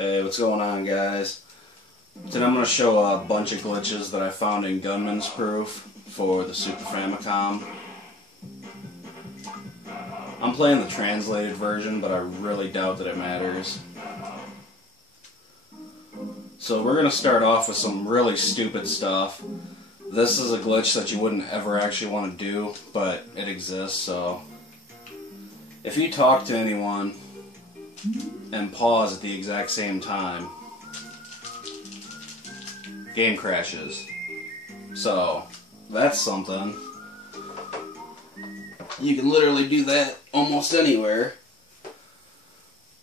Hey, what's going on, guys? Today I'm going to show a bunch of glitches that I found in Gunmans Proof for the Super Famicom. I'm playing the translated version, but I really doubt that it matters. So we're going to start off with some really stupid stuff. This is a glitch that you wouldn't ever actually want to do, but it exists, so... If you talk to anyone and pause at the exact same time, game crashes. So, that's something. You can literally do that almost anywhere.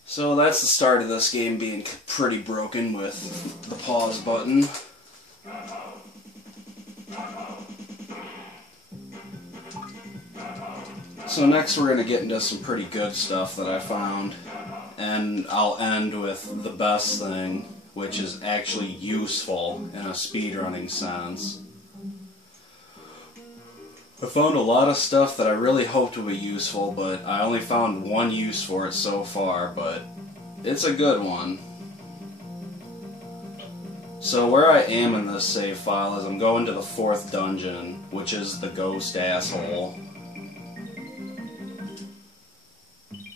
So that's the start of this game being pretty broken with the pause button. So next we're going to get into some pretty good stuff that I found. And I'll end with the best thing, which is actually useful in a speedrunning sense. I found a lot of stuff that I really hoped would be useful, but I only found one use for it so far, but it's a good one. So where I am in this save file is I'm going to the 4th dungeon, which is the ghost asshole.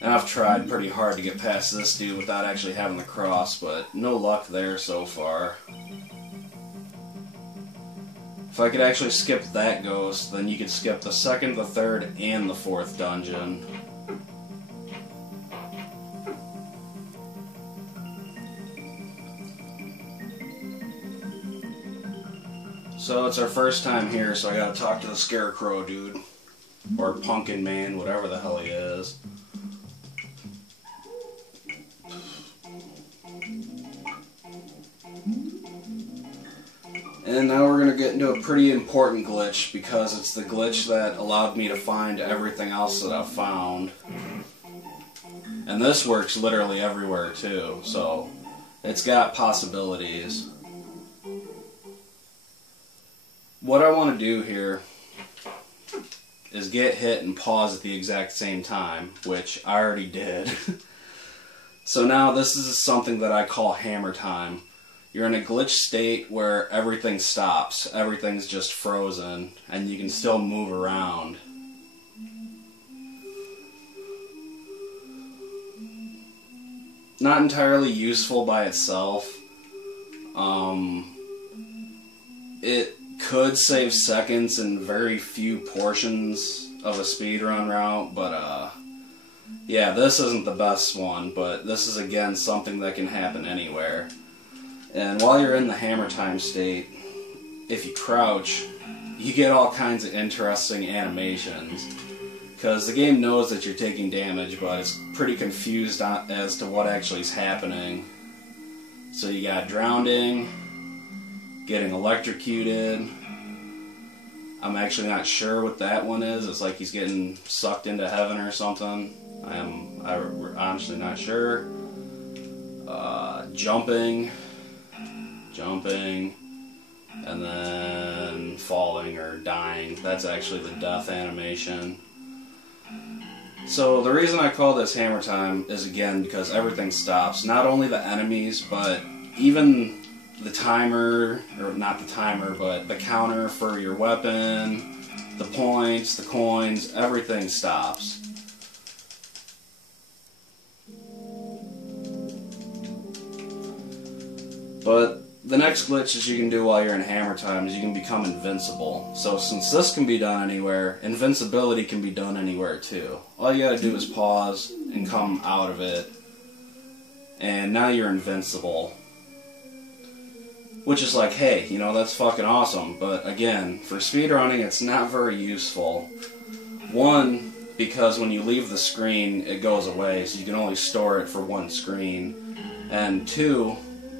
And I've tried pretty hard to get past this dude without actually having the cross, but no luck there so far. If I could actually skip that ghost, then you could skip the 2nd, the 3rd, and the 4th dungeon. So it's our first time here, so I gotta talk to the Scarecrow dude. Or Pumpkin Man, whatever the hell he is. And now we're going to get into a pretty important glitch, because it's the glitch that allowed me to find everything else that I've found. And this works literally everywhere too, so it's got possibilities. What I want to do here is get hit and pause at the exact same time, which I already did. So now this is something that I call Hammertime. You're in a glitch state where everything stops, everything's just frozen, and you can still move around. Not entirely useful by itself. It could save seconds in very few portions of a speedrun route, but yeah, this isn't the best one, but this is again something that can happen anywhere. And while you're in the Hammertime state, if you crouch, you get all kinds of interesting animations. Because the game knows that you're taking damage, but it's pretty confused as to what actually is happening. So you got drowning, getting electrocuted. I'm actually not sure what that one is. It's like he's getting sucked into heaven or something. I'm honestly not sure. Jumping, and then falling or dying. That's actually the death animation. So the reason I call this Hammertime is again because everything stops. Not only the enemies, but even the timer, or not the timer, but the counter for your weapon, the points, the coins, everything stops. But the next glitch that you can do while you're in Hammertime is you can become invincible. So since this can be done anywhere, invincibility can be done anywhere too. All you gotta do is pause and come out of it, and now you're invincible. Which is like, hey, you know, that's fucking awesome, but again, for speedrunning it's not very useful. One, because when you leave the screen it goes away, so you can only store it for one screen. And two,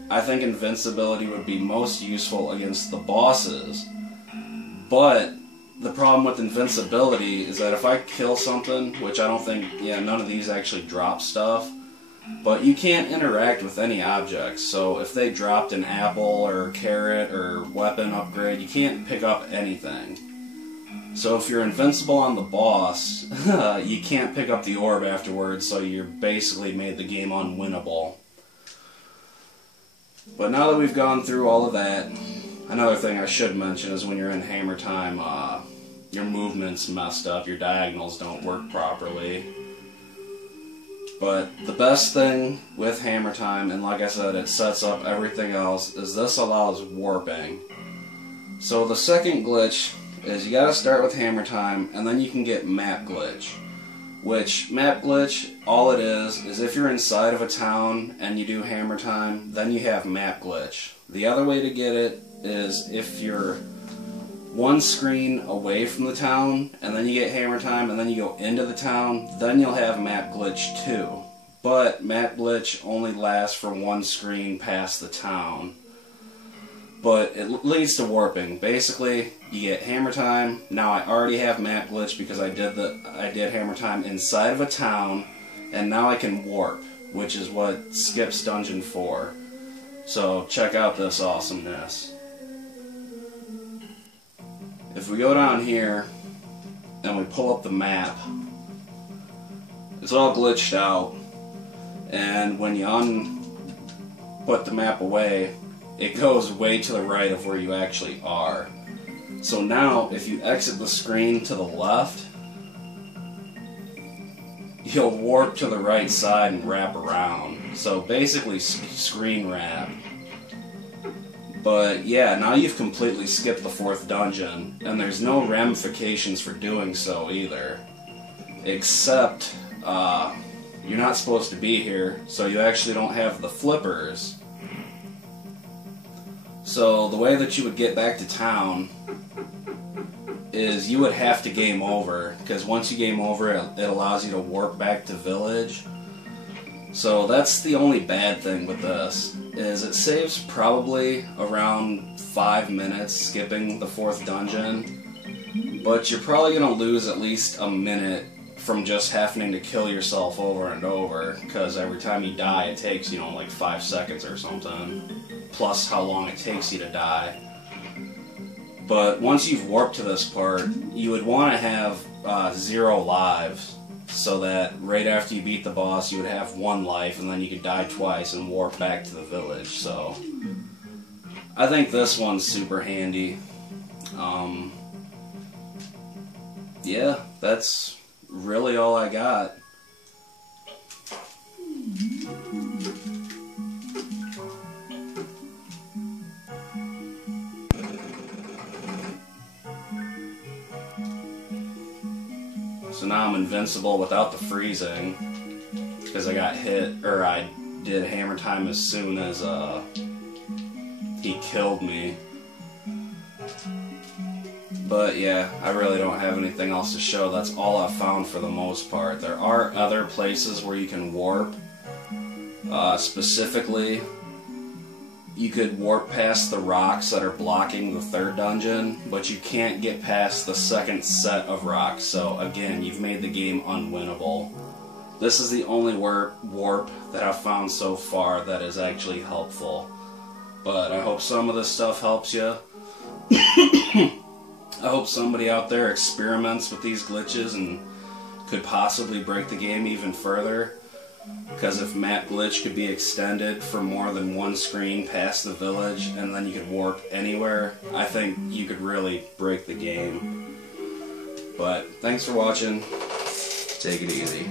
I think invincibility would be most useful against the bosses, but the problem with invincibility is that if I kill something, which I don't think, yeah, none of these actually drop stuff, but you can't interact with any objects, so if they dropped an apple or a carrot or weapon upgrade, you can't pick up anything. So if you're invincible on the boss, you can't pick up the orb afterwards, so you're basically made the game unwinnable. But now that we've gone through all of that, another thing I should mention is when you're in Hammertime, your movement's messed up, your diagonals don't work properly. But the best thing with Hammertime, and like I said, it sets up everything else, is this allows warping. So the second glitch is you gotta start with Hammertime, and then you can get map glitch. Which, map glitch, all it is if you're inside of a town and you do Hammertime, then you have map glitch. The other way to get it is if you're one screen away from the town, and then you get Hammertime, and then you go into the town, then you'll have map glitch too. But map glitch only lasts for one screen past the town. But it leads to warping. Basically, you get Hammertime. Now I already have map glitch because I did Hammertime inside of a town, and now I can warp, which is what skips Dungeon 4. So check out this awesomeness. If we go down here and we pull up the map, it's all glitched out, and when you put the map away, it goes way to the right of where you actually are. So now, if you exit the screen to the left, you'll warp to the right side and wrap around. So basically screen wrap. But yeah, now you've completely skipped the 4th dungeon, and there's no ramifications for doing so either. Except, you're not supposed to be here, so you actually don't have the flippers. So the way that you would get back to town is you would have to game over, because once you game over, it allows you to warp back to village. So that's the only bad thing with this, is it saves probably around 5 minutes skipping the 4th dungeon, but you're probably going to lose at least a minute from just having to kill yourself over and over, because every time you die it takes, you know, like 5 seconds or something, plus how long it takes you to die. But once you've warped to this part, you would want to have 0 lives, so that right after you beat the boss you would have 1 life, and then you could die twice and warp back to the village. So I think this one's super handy. Yeah, that's really all I got. So now I'm invincible without the freezing, because I got hit, or I did Hammertime as soon as he killed me. But yeah, I really don't have anything else to show. That's all I've found for the most part. There are other places where you can warp. Specifically, you could warp past the rocks that are blocking the 3rd dungeon, but you can't get past the 2nd set of rocks. So again, you've made the game unwinnable. This is the only warp that I've found so far that is actually helpful. But I hope some of this stuff helps you. I hope somebody out there experiments with these glitches and could possibly break the game even further. Because if map glitch could be extended for more than 1 screen past the village, and then you could warp anywhere, I think you could really break the game. But thanks for watching. Take it easy.